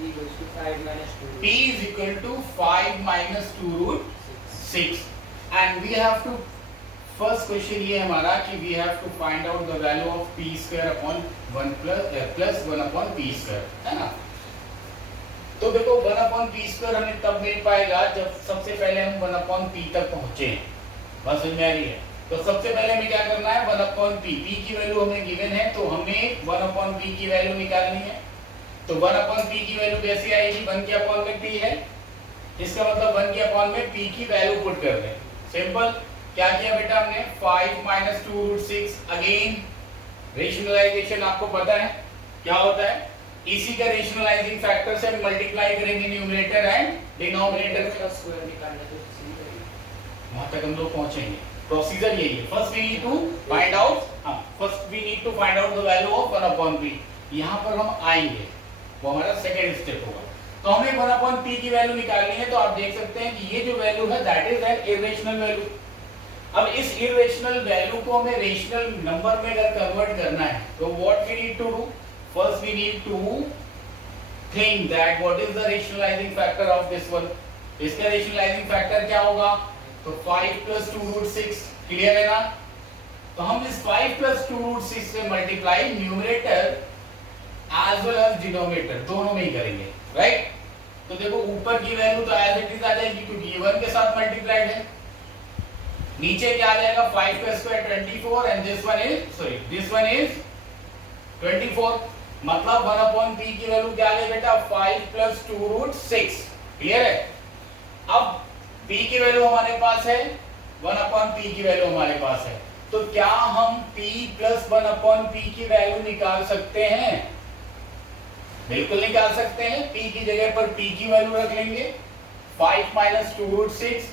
p is equal to 5 minus 2 root 6 and we have to first question ये हमारा कि we have to find out the value of p square upon 1 plus 1 upon p square, है ना। तो देखो 1 upon p square हमें तब मिल पाएगा जब सबसे पहले हम 1 अपॉन p तक पहुंचे। बात समझ में आ रही है? तो सबसे पहले हमें क्या करना है, 1 अपॉन p की वैल्यू हमें गिवन है तो हमें 1 अपॉन p की वैल्यू निकालनी है। तो 1 अपॉन p की वैल्यू कैसे आएगी, 1 के अपॉन में p है, इसका मतलब 1 के अपॉन में p की वैल्यू पुट कर दें। सिंपल। क्या किया बेटा हमने, 5 minus 2 root 6 अगेन रेशनलाइजेशन आपको पता है क्या होता है, इसी का रेशनलाइजिंग फैक्टर से मल्टीप्लाई करेंगे न्यूमरेटर एंड डिनोमिनेटर का स्क्वायर निकालने के लिए। वहां तक हम लोग पहुंचेंगे। प्रोसीजर यही है। First we need to find out the value of 1 upon p। यहां पर हम आएंगे, वो हमारा सेकंड स्टेप होगा। तो हमें 1 upon p की वैल्यू निकालनी है। तो आप देख सकते हैं कि ये जो वैल्यू है that is an irrational value. अब इस इरेशनल वैल्यू को हमें रेशनल नंबर में अगर कन्वर्ट करना है तो what we need to do, first we need to think that what is the rationalising factor of this one. इसका रेशनलाइजिंग फैक्टर क्या होगा, तो 5 plus 2 root 6। क्लियर है ना। तो हम इस 5 plus 2 root 6 से multiply numerator as well as denominator दोनों में ही करेंगे, राइट। तो देखो ऊपर की वैल्यू तो एज इट इज आ जाएगी क्योंकि ये 1 के साथ मल्टीप्लाइड है। नीचे क्या आ जाएगा, 5 का square 24 and this one is 24। मतलब 1 अपॉन p की वैल्यू क्या आ गई बेटा, 5 plus 2 root 6। क्लियर है। अब p की वैल्यू हमारे पास है, 1 अपॉन p की वैल्यू हमारे पास है। तो क्या हम p plus 1 अपॉन p की वैल्यू निकाल सकते हैं? बिल्कुल निकाल सकते हैं। p की जगह पर p की वैल्यू रख लेंगे, 5 minus 2 root 6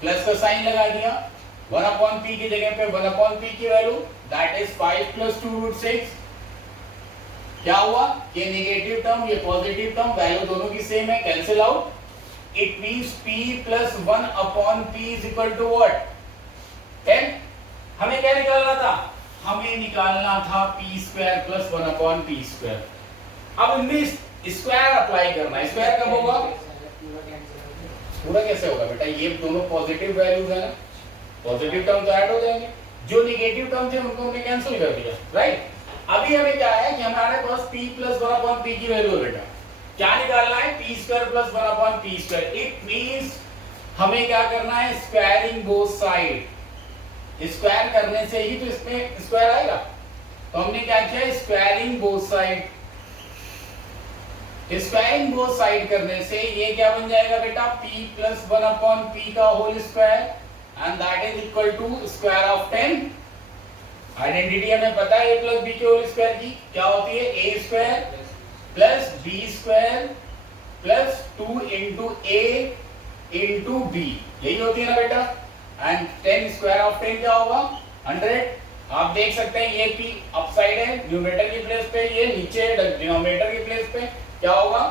प्लस का साइन लगा दिया, 1 अपॉन p की जगह पे 1 अपॉन p की value that is 5 plus 2 root 6। क्या हुआ, ये नेगेटिव टर्म ये पॉजिटिव टर्म वैल्यू दोनों की सेम है, cancel out. It means p plus 1 upon p is equal to what, 10। हमें क्या निकालना था, हमें निकालना था p square plus 1 upon p square. अब इनमें स्क्वायर अप्लाई करना है। स्क्वायर कब होगा, पूरा कैसे होगा बेटा, ये दोनों पॉजिटिव वैल्यूज है ना, पॉजिटिव टर्म तो ऐड हो जाएंगे, जो नेगेटिव टर्म थे उनको हमने कैंसिल कर दिया, राइट। अभी हमें क्या है कि हमारे पास p plus 1 upon p की वैल्यू है बेटा। क्या निकालना है, p square plus 1 upon p square. It means हमें क्या करना है, स्क्वायरिंग बोथ साइड। स्क्वायर करने से ही तो इसमें स्क्वायर आएगा। तो हमने क्या किया, squaring both side. Squaring both side करने से ये क्या बन जाएगा बेटा, p plus 1 upon p का whole square and that is equal to square of 10। Identity हमें पता है a plus b के होल स्क्वायर की क्या होती है, a square plus b square plus 2 into a into b, यही होती है ना बेटा। एंड 10 स्क्वायर ऑफ 10 क्या होगा, 100। आप देख सकते हैं ये p अपसाइड है न्यूमरेटर की प्लेस पे, ये नीचे डिनोमिनेटर की प्लेस पे, क्या होगा,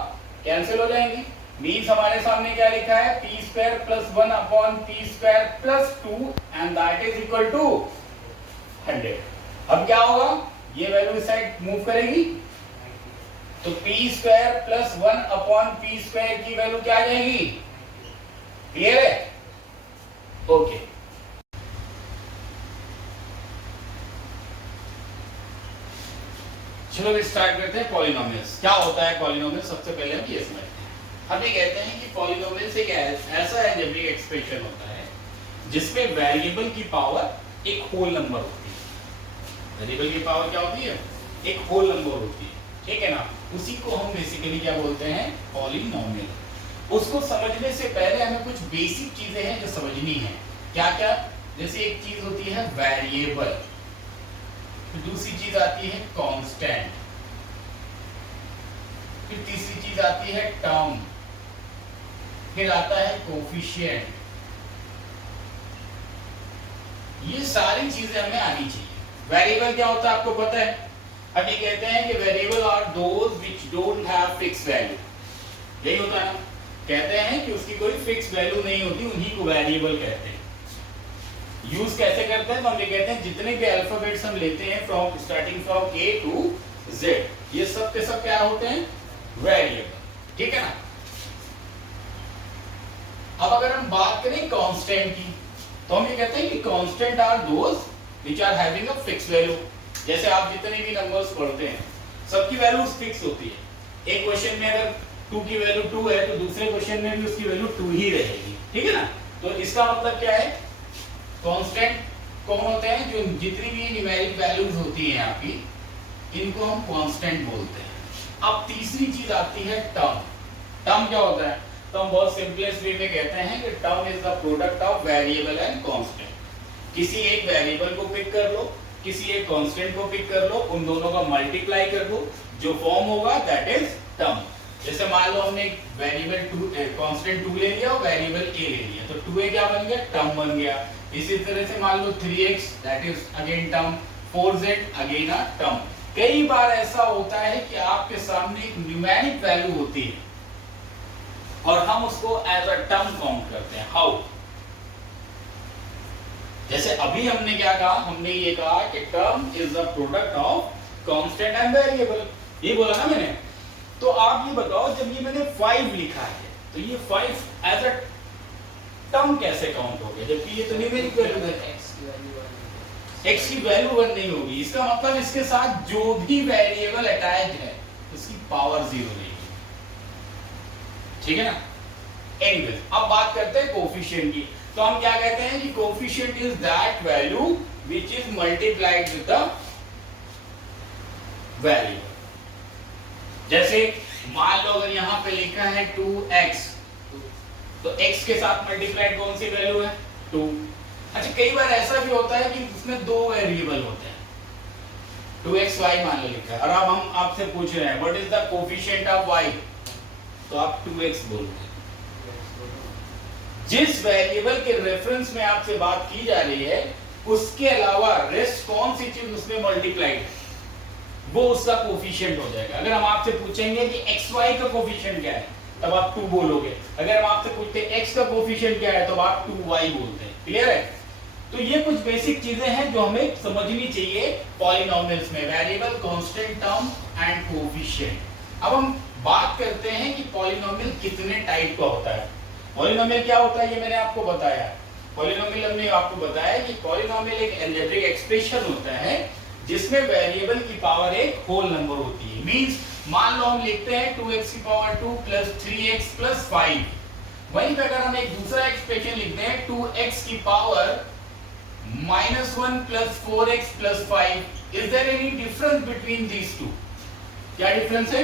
कैंसिल हो जाएंगी। मींस हमारे सामने क्या लिखा है, p square plus 1 upon p square plus 2 and that is equal to 100। अब क्या होगा, ये वैल्यू इस साइड मूव करेगी तो p square plus 1 upon p square की वैल्यू क्या आ जाएगी, क्लियर है, ओके। चलो स्टार्ट करते हैं पॉलिनोमियल्स। क्या होता है पॉलिनोमियल, सबसे पहले हम ये समझते हैं। हम ये कहते हैं कि पॉलिनोमियल्स एक ऐसा अलजेब्रिक एक्सप्रेशन होता है जिसमें वेरिएबल की पावर एक होल नंबर होती है। वेरिएबल की पावर क्या होती है, एक होल नंबर होती है, ठीक है ना। उसी को हम बेसिकली क्या बोलते हैं, पॉलिनोमियल। उसको समझने से पहले हमें कुछ बेसिक चीजें हैं जो समझनी है। क्या क्या, जैसे एक चीज होती है वेरिएबल, फिर दूसरी चीज आती है कांस्टेंट, फिर तीसरी चीज आती है टर्म, फिर आता है कोफिशिएंट। ये सारी चीजें हमें आनी चाहिए। वेरिएबल क्या होता है आपको पता है, अभी कहते हैं कि variable are those which don't have fix value, यही होता है ना। कहते हैं कि उसकी कोई फिक्स वैल्यू नहीं होती, उन्हीं को वेरिएबल कहते हैं। यूज कैसे करते हैं, तो हम ये कहते हैं जितने भी अल्फाबेट्स हम लेते हैं from starting from A to Z, ये सब के सब क्या होते हैं, वेरिएबल, ठीक कांस्टेंट की, तो हम ये कहते हैं कि constant are those which are having a fix value. जैसे आप जितने भी नंबर्स पढ़ते हैं सबकी वैल्यूज फिक्स होती है। एक क्वेश्चन में अगर 2 की वैल्यू 2 है तो दूसरे क्वेश्चन में भी उसकी वैल्यू 2 ही रहेगी, ठीक है ना। तो इसका मतलब क्या है, कांस्टेंट कौन होते हैं, जो जितनी भी न्यूमेरिक वैल्यूज होती हैं आपकी, इनको हम कांस्टेंट बोलते हैं। अब तीसरी चीज आती है टर्म। टर्म क्या होता है, तो हम बहुत सिंपलेस्ट वे में कहते हैं कि term is the product of variable and constant. किसी एक वेरिएबल को पिक कर लो, किसी एक कांस्टेंट को पिक कर लो, उन दोनों का मल्टीप्लाई कर दो, जो फॉर्म होगा दैट इज टर्म। जैसे मान लो हमने एक वेरिएबल 2 कांस्टेंट 2 ले लिया और वेरिएबल a ले लिया, तो 2a क्या बन गया, टर्म बन गया। इसी तरह से मान लो 3x that is again term, 4z again a term. कई बार ऐसा होता है कि आपके सामने एक न्यूमेरिक वैल्यू होती है और हम उसको एज अ टर्म काउंट करते हैं। हाउ, जैसे अभी हमने क्या कहा, हमने ये कहा कि term is the product of constant and variable, ये बोला ना मैंने। तो आप ये बताओ, जब ये मैंने 5 लिखा है तो ये 5 एज अ टर्म कैसे काउंट हो गया, जबकि ये तो न्यूमेरिक वैल्यू है। x की वैल्यू 1 नहीं होगी, इसका मतलब इसके साथ जो भी वेरिएबल अटैच है उसकी पावर 0 रहेगी, ठीक है ना। एनीवेज, अब बात करते हैं कोफिशिएंट की। तो हम क्या कहते हैं कि coefficient is that value which is multiplied with the value. जैसे मान लो अगर यहां पे लिखा है 2x, तो x के साथ मल्टीप्लाइड कौन सी वैल्यू है, 2। अच्छा, कई बार ऐसा भी होता है कि उसमें 2 वेरिएबल होते हैं, 2xy मान लो लिखा है, और अब हम आपसे पूछ रहे हैं what is the coefficient of y, तो आप 2x बोलोगे। जिस वेरिएबल के रेफरेंस में आपसे बात की जा रही है उसके अलावा रेस्ट कौन सी चीज उसमें मल्टीप्लाइड है, वो उसका कोफिशिएंट हो जाएगा। अगर हम आपसे पूछेंगे कि xy का कोफिशिएंट क्या है, तब आप 2 बोलोगे। अगर हम आपसे पूछते हैं x का कोफिशिएंट क्या है, तब आप 2y बोलते हैं। क्लियर है। तो ये कुछ बेसिक चीजें हैं जो हमें समझनी चाहिए पॉलिनोमियल्स में, variable, constant, term and coefficient. अब हम बात करते हैं कि पॉलिनोमियल कितने टाइप का होता है। पॉलिनोमियल क्या होता है ये मैंने आपको बताया। पॉलिनोमियल हमने आपको बताया कि पॉलिनोमियल एक अलजेब्रिक एक्सप्रेशन होता है जिसमें वेरिएबल की पावर एक होल नंबर होती है। मींस मान लो हम लिखते हैं 2x की पावर 2 प्लस 3x प्लस 5। वहीं पे अगर हम एक दूसरा एक्सप्रेशन लिखते हैं 2x की power -1 plus 4x plus 5, is there any difference between these two? क्या डिफरेंस है?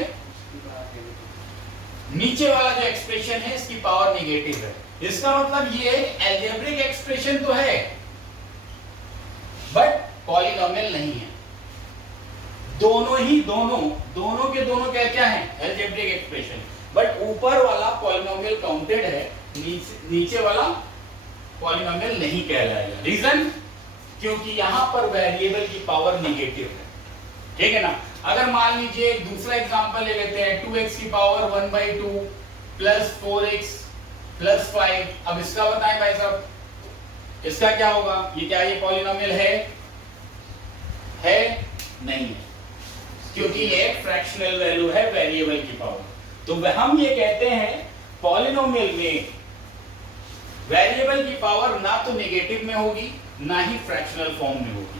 नीचे वाला जो एक्सप्रेशन है इसकी पावर नेगेटिव है, इसका मतलब ये अलजेब्रिक एक्सप्रेशन तो है बट पॉलिनोमियल नहीं है। दोनों के दोनों क्या है, अलजेब्रिक एक्सप्रेशन, बट ऊपर वाला पॉलिनोमियल काउंटेड है, नीचे वाला पॉलिनोमियल नहीं कहलाएगा। रीजन, क्योंकि यहां पर वेरिएबल की पावर नेगेटिव है, ठीक है ना। अगर मान लीजिए एक दूसरा एग्जांपल ले लेते हैं 2x की पावर 1/2 प्लस 4x प्लस 5। अब इसका बताएं भाई साहब, इसका क्या होगा, ये क्या ये पॉलिनोमियल है नहीं है, क्योंकि ये फ्रैक्शनल वैल्यू है वेरिएबल की पावर। तो हम ये कहते हैं पॉलिनोमियल में वेरिएबल की पावर ना तो नेगेटिव में होगी ना ही फ्रैक्शनल फॉर्म में होगी,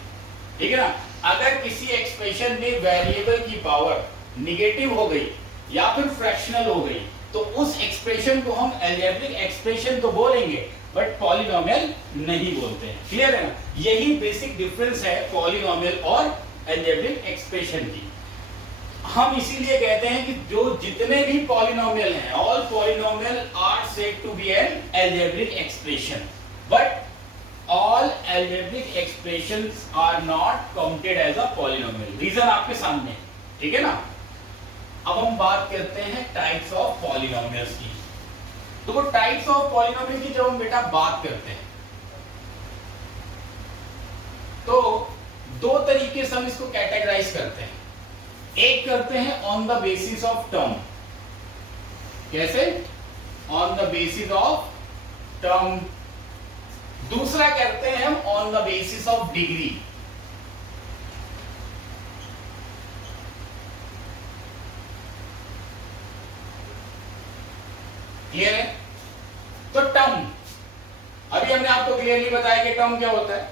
ठीक है ना। अगर किसी एक्सप्रेशन में वेरिएबल की पावर नेगेटिव हो गई या फिर फ्रैक्शनल हो गई तो उस एक्सप्रेशन को हम अलजेब्रिक एक्सप्रेशन तो बोलेंगे बट पॉलिनोमियल नहीं बोलते हैं। क्लियर है ना। यही बेसिक डिफरेंस है पॉलिनोमियल और अलजेब्रिक एक्सप्रेशन की। हम इसीलिए कहते हैं कि जो जितने भी पॉलिनोमियल हैं, all polynomial are said to be an algebraic expression, but all algebraic expressions are not counted as a polynomial। Reason आपके सामने, ठीक है ना। अब हम बात करते हैं टाइप्स ऑफ पॉलिनोमियल्स की। तो वो टाइप्स ऑफ पॉलिनोमियल की जब हम बेटा बात करते हैं तो दो तरीके से हम इसको कैटेगराइज करते हैं। एक करते हैं on the basis of term. कैसे? On the basis of term. दूसरा करते हैं हम on the basis of degree. Clear है। तो टर्म, क्लियरली बताया कि टर्म क्या होता है।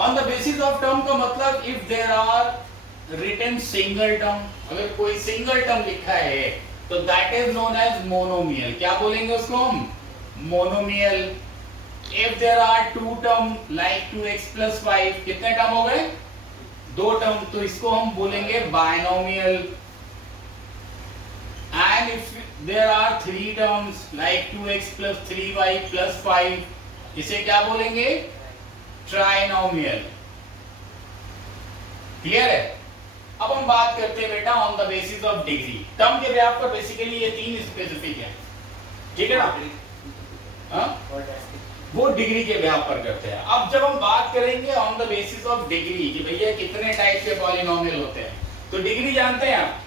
On the basis of term का मतलब if there are written single term, अगर कोई सिंगल टर्म लिखा है तो that is known as monomial. क्या बोलेंगे उसको हम? Monomial. If there are two term like 2x + 5, कितने टर्म हो गए? 2 टर्म, तो इसको हम बोलेंगे binomial. And if there are 3 terms like 2x + 3y + 5, इसे क्या बोलेंगे? ट्राइनोमियल। क्लियर है? अब हम बात करते हैं बेटा on the basis of degree. Term के व्याप पर बेसिकली ये 3 स्पेसिफिक है, ठीक है ना? वो डिग्री के व्याप पर करते हैं। अब जब हम बात करेंगे on the basis of degree कि भैया कितने टाइप के पॉलिनोमियल होते हैं, तो डिग्री जानते हैं आप?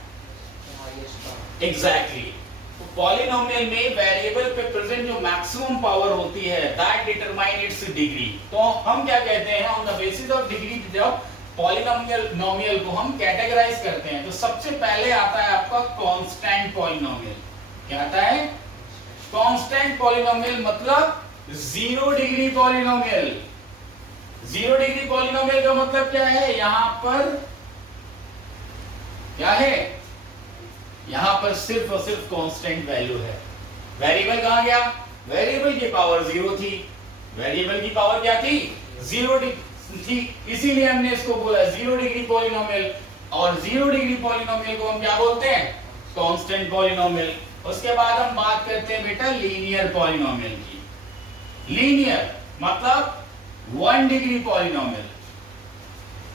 एग्जैक्टली। तो पॉलिनोमियल में वेरिएबल पे प्रेजेंट जो मैक्सिमम पावर होती है दैट डिटरमाइन इट्स डिग्री। तो हम क्या कहते हैं on the basis of degree, जब पॉलिनोमियल को हम कैटेगराइज करते हैं तो सबसे पहले आता है आपका कांस्टेंट पॉलिनोमियल। क्या आता है? कांस्टेंट पॉलिनोमियल मतलब 0 डिग्री पॉलिनोमियल। 0 डिग्री पॉलिनोमियल का मतलब क्या है? यहां पर क्या है? यहां पर सिर्फ और सिर्फ कांस्टेंट वैल्यू है। वेरिएबल कहां गया? वेरिएबल की पावर 0 थी। वेरिएबल की पावर क्या थी? 0 थी, इसीलिए हमने इसको बोला 0 डिग्री पॉलिनोमियल। और 0 डिग्री पॉलिनोमियल को हम क्या बोलते हैं? Constant polynomial. उसके बाद हम बात करते हैं बेटा लीनियर पॉलिनोमियल की। लीनियर मतलब 1 डिग्री पॉलिनोमियल,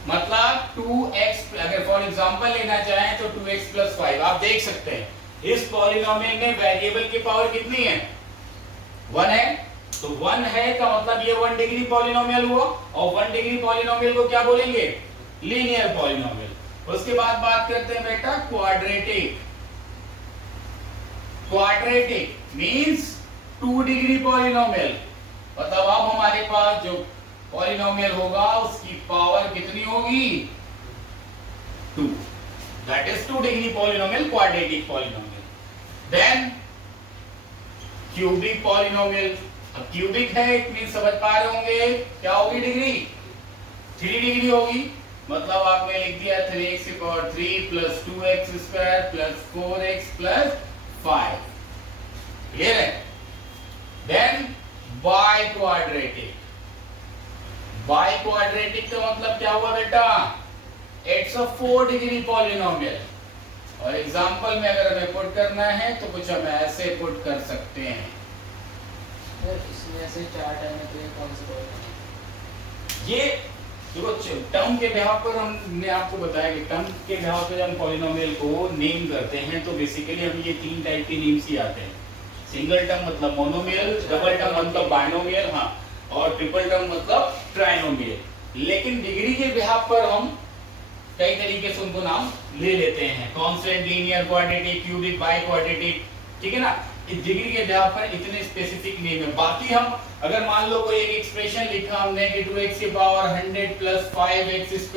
मतलब 2x, अगर फॉर एग्जांपल लेना चाहें तो 2x + 5। आप देख सकते हैं इस पॉलिनोमियल में वेरिएबल की पावर कितनी है? 1 है। तो 1 है का मतलब ये 1 डिग्री पॉलिनोमियल हुआ। और 1 डिग्री पॉलिनोमियल को क्या बोलेंगे? Linear polynomial. उसके बाद बात करते हैं बेटा quadratic. Quadratic means 2 degree polynomial. मतलब अब हमारे पास जो पॉलिनोमियल होगा उसकी पावर कितनी होगी? 2। That is 2 degree polynomial, quadratic polynomial. Then cubic polynomial. अब क्यूबिक है इट मीन समझ पा रहे होंगे क्या होगी डिग्री? 3 डिग्री होगी। मतलब आपने लिख दिया 3x³ + 2x² + 4x + 5। क्लियर है? Then biquadratic. Biquadratic का मतलब क्या हुआ बेटा? It's a 4 degree polynomial. और एग्जांपल में अगर हमें पुट करना है तो कुछ हम ऐसे पुट कर सकते हैं। इसमें से 4 टर्म है तो ये कौन सा पॉलिनोमियल? ये देखो टर्म के बिहाव पर हमने आपको बताया कि टर्म के बिहाव पर जब हम पॉलिनोमियल को नेम करते हैं तो बेसिकली हम ये 3 टाइप के नेम्स ही आते हैं। सिंगल टर्म मतलब मोनोमियल, डबल टर्म मतलब बाइनोमियल, हाँ, और ट्रिपल टर्म मतलब ट्राइनोमियल। लेकिन डिग्री के बिहाव पर हम कई तरीके से उनको नाम ले लेते हैं। Constant, linear, quadratic, cubic, by quadratic, ठीक है ना? इस डिग्री के बिहाव पर इतने स्पेसिफिक नेम है। बाकी हम अगर मान लो कोई एक एक्सप्रेशन लिखा हमने कि 2x की पावर 100 + 5x² +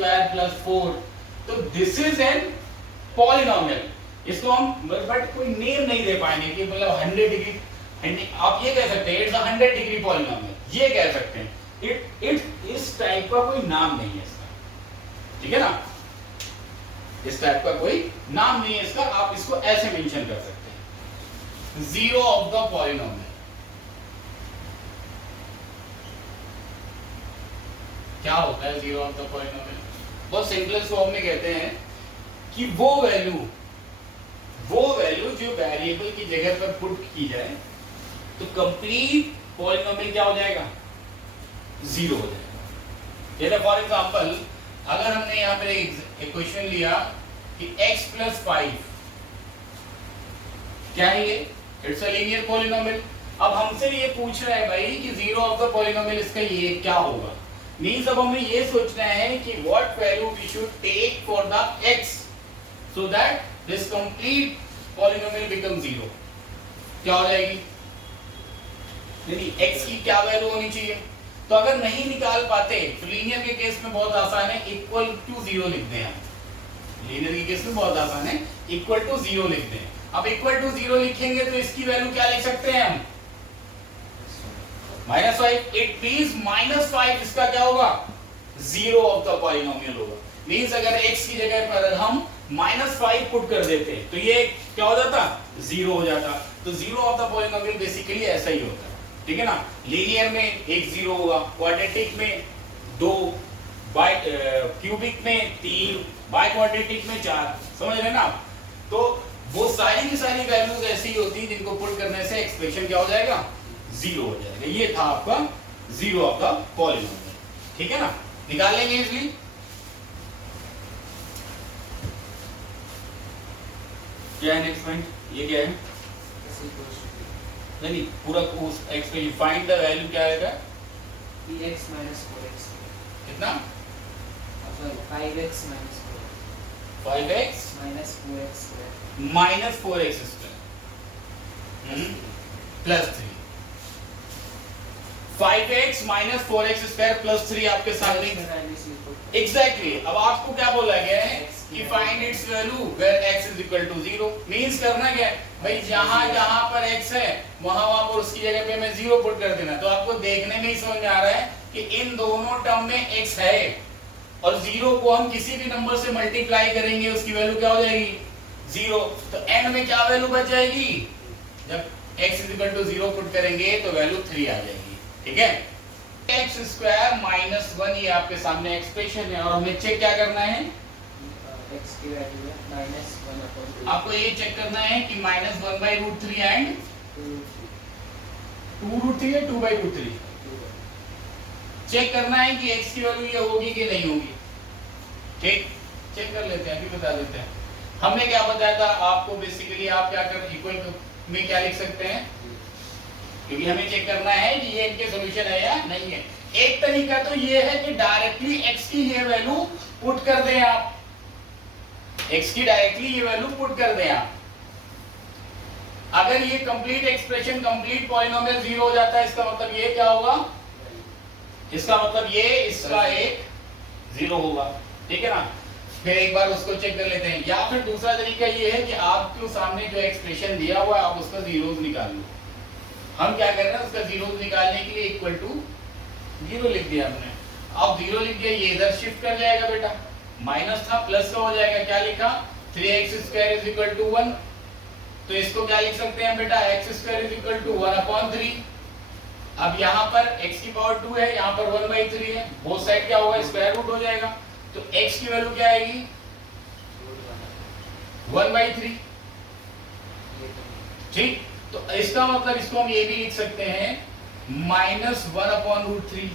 4, तो दिस इज एन पॉलिनोमियल। इसको हम बट कोई नेम नहीं दे पाएंगे कि मतलब 100 डिग्री। आप ये कह सकते हैं इट्स अ 100 डिग्री पॉलिनोमियल, ये कह सकते हैं। इट इस टाइप का कोई नाम नहीं है इसका, ठीक है ना? इस टाइप का कोई नाम नहीं है इसका। आप इसको ऐसे मेंशन कर सकते हैं, 0 ऑफ द पॉलिनोमियल। क्या होता है 0 ऑफ द पॉलिनोमियल? बहुत सिंपलेस्ट फॉर्म में कहते हैं कि वो वैल्यू जो वेरिएबल की जगह पर पुट की जाए तो कंप्लीट पॉलिनोमियल क्या हो जाएगा? 0 हो जाएगा। जैसे फॉर एग्जांपल अगर हमने यहाँ पर एक इक्वेशन लिया कि x + 5, क्या है ये? It's a linear polynomial. अब हमसे ये पूछ रहा है भाई कि 0 ऑफ द पॉलिनोमियल इसका ये क्या होगा? मींस अब हमें ये सोचना है कि what value we should take for the x so that this complete polynomial become 0। क्या हो जाएगी? नहीं, x की क्या वैल्यू होनी चाहिए? तो अगर नहीं निकाल पाते तो लीनियर के केस में बहुत आसान है, = 0 लिख दें हम। लीनियर के केस में बहुत आसान है, = 0 लिख दें। अब = 0 लिखेंगे तो इसकी वैल्यू क्या लिख सकते हैं हम? -5 इट मींस -5 इसका क्या होगा, जीरो ऑफ द पॉलिनोमियल होगा। मींस अगर x की जगह पर हम -5 पुट कर देते तो ये क्या हो जाता, जीरो हो जाता। तो zero of the polynomial basically ऐसा ही होता है, ठीक है ना। लीनियर में एक जीरो होगा, क्वाड्रेटिक में 2, बाय क्यूबिक में 3, बाय क्वाड्रेटिक में 4, समझ रहे ना आप। तो वो सारी की सारी वैल्यूज ऐसी ही होती है जिनको पुट करने से एक्सप्रेशन क्या हो जाएगा, जीरो हो जाएगा। ये था आपका जीरो ऑफ द पॉलिनोमियल, ठीक है ना, निकाल लेंगे इजली। क्या है नेक्स्ट पॉइंट, ये क्या है, नहीं पूरा उस एक्सप्रेशन फाइंड द वैल्यू क्या आएगा, px minus 4x कितना, 5x minus 5x minus 4x square minus 4x square plus 3, 5x minus 4x square plus 3 आपके सामने एग्जैक्टली। अब आपको क्या बोला गया है कि find its value where x is equal to 0। Means करना क्या है भाई, जहां जहां पर x है वहां वहां पर उसकी जगह पे मैं 0 पुट कर देना। तो आपको देखने में ही समझ में आ रहा है कि इन दोनों टर्म में x है और 0 को हम किसी भी नंबर से मल्टीप्लाई करेंगे उसकी वैल्यू क्या हो जाएगी, 0। तो एंड में क्या वैल्यू बच जाएगी, जब x is equal to 0 put करेंगे तो वैल्यू 3 आ जाएगी, ठीक है। x स्क्वायर माइनस 1 ये आपके सामने एक्सप्रेशन है और हमें चेक क्या करना है, x की वैल्यू है -1/2। आपको ये चेक करना है कि -1/√3 एंड 2√3 है 2/√3 चेक करना है कि x की वैल्यू ये होगी कि नहीं होगी, ठीक। चेक कर लेते हैं, अभी बता देते हैं। हमने क्या बताया था आपको, बेसिकली आप क्या कर इक्वल में क्या लिख सकते हैं, क्योंकि हमें चेक करना है कि ये इनके सॉल्यूशन है या नहीं है। एक तरीका तो ये है कि डायरेक्टली x की ये वैल्यू पुट कर दें आप, x की डायरेक्टली ये वैल्यू पुट कर दें आप। अगर ये कंप्लीट एक्सप्रेशन कंप्लीट पॉलिनोमियल 0 हो जाता है, इसका मतलब ये क्या होगा, इसका मतलब ये इसका एक 0 होगा, ठीक है ना। फिर एक बार उसको चेक कर लेते हैं। या फिर दूसरा तरीका ये है कि आपके सामने जो एक्सप्रेशन दिया हुआ है आप उसका जीरोस निकाल लो। हम क्या कर रहे हैं, उसका जीरोस निकालने के लिए इक्वल टू 0 लिख दिया हमने। अब 0 लिख दिया, ये इधर शिफ्ट कर जाएगा बेटा, माइनस था प्लस का हो जाएगा। क्या लिखा, 3x square is equal to 1। तो इसको क्या लिख सकते हैं बेटा, x स्क्वायर इज इक्वल टू 1/3। अब यहाँ पर x की पावर 2 है, यहाँ पर 1/3 है, बोथ साइड क्या होगा, स्क्वायर रूट हो जाएगा। तो x की वैल्यू क्या आएगी, 1/3, ठीक। तो इसका मतलब इसको हम ये भी लिख सकते हैं -1/√3,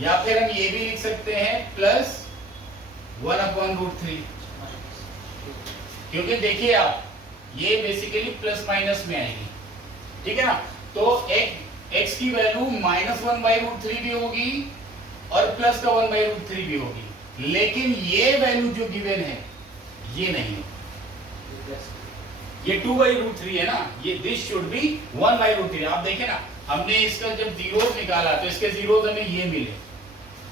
या फिर हम ये भी लिख सकते हैं +1/√3, क्योंकि देखिए आप ये बेसिकली प्लस माइनस में आएगी, ठीक है ना। तो x की वैल्यू -1/√3 भी होगी और प्लस का 1/√3 भी होगी, लेकिन ये वैल्यू जो गिवन है ये नहीं है, ये 2/√3 है ना, ये दिस शुड बी 1/√3। आप देखें ना, हमने इसका जब जीरोस निकाला तो इसके जीरोस हमें ये मिले,